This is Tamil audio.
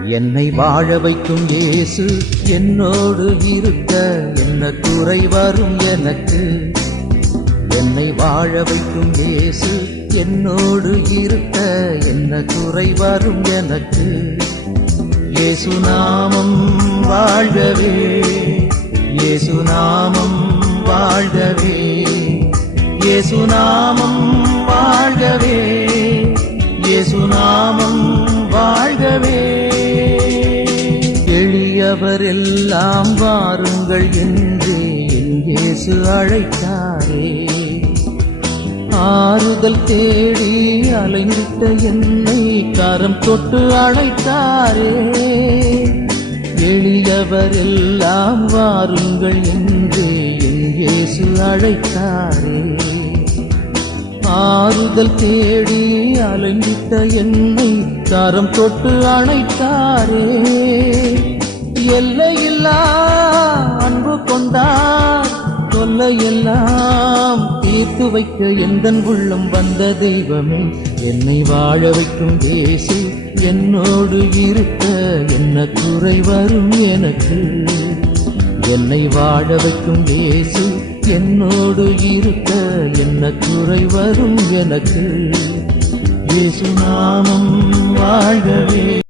என்னை வாழ வைக்கும் இயேசு என்னோடு இருக்க என்ன குறை வரும் எனக்கு. என்னை வாழ வைக்கும் இயேசு என்னோடு இருக்க என்ன குறை வரும் எனக்கு. இயேசு நாமம் வாழ்கவே, இயேசு நாமம் வாழ்கவே, இயேசு நாமம் வாழ்கவே, இயேசு நாமம் வாழ்கவே. எளியவரெல்லாம் வாருங்கள் என்று என் இயேசு அழைத்தாரே. ஆறுதல் தேடி அலைந்திட்ட என்னை கரம் தொட்டு அழைத்தாரே. எளியவரெல்லாம் வாருங்கள் என்று என் இயேசு அழைத்தாரே. ஆறுதல் தேடி அலைந்திட்ட என்னை கரம் தொட்டு அழைத்தாரே. எல்லையில்லா அன்பு கொண்டார், தொல்லையெல்லாம் தீர்த்து வைக்க எந்தன் உள்ளம் வந்த தெய்வமே. என்னை வாழ வைக்கும் இயேசு என்னோடு இருக்க என்ன குறை வரும் எனக்கு. என்னை வாழ வைக்கும் இயேசு என்னோடு இருக்க என்ன குறை வரும் எனக்கு. இயேசு நாமம் வாழ்கவே.